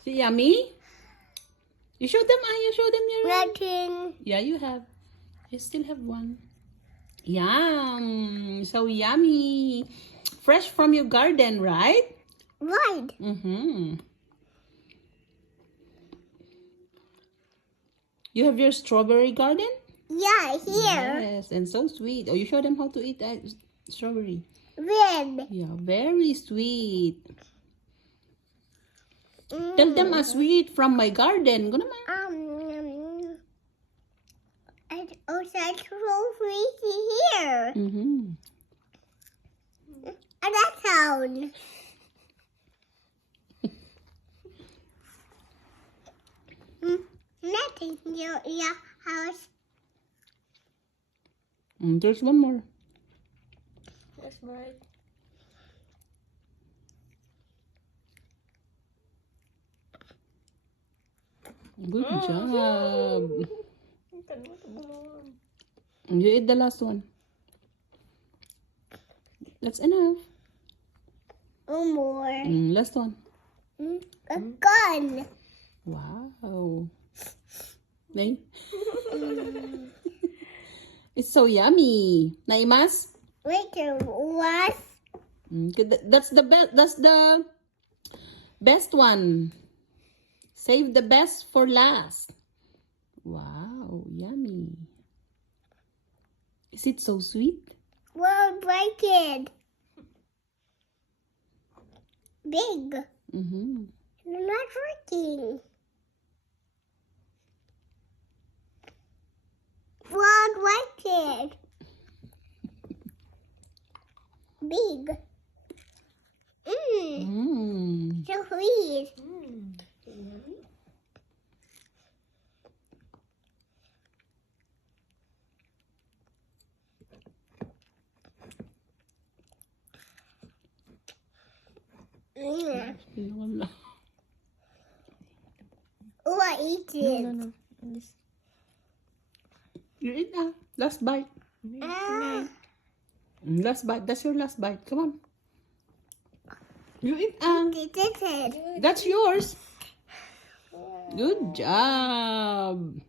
Is it yummy? You show them, you show them your... Nothing. Yeah, you have. You still have one. Yum! So yummy! Fresh from your garden, right? Right. Mm-hmm. You have your strawberry garden? Yeah, here. Yes, and so sweet. Oh, you show them how to eat that strawberry. Red. Yeah, very sweet. Tell them a sweet from my garden. Go naman. And also strawberry here. Mm-hmm. And that sound. Nothing in your house. There's one more. That's right. Good job. You eat the last one. That's enough. One more. Last one. A gun. Wow. Nay. It's so yummy. Naimas? Wait, what? That's the best. That's the best one. Save the best for last. Wow, yummy. Is it so sweet? Well, break it. Big. Mm-hmm. You're not working. Well, break it. Big. So sweet. Oh, I eat it. No. This. You eat na. Last bite. Last bite. That's your last bite. Come on. You eat This is it. That's yours. Good job.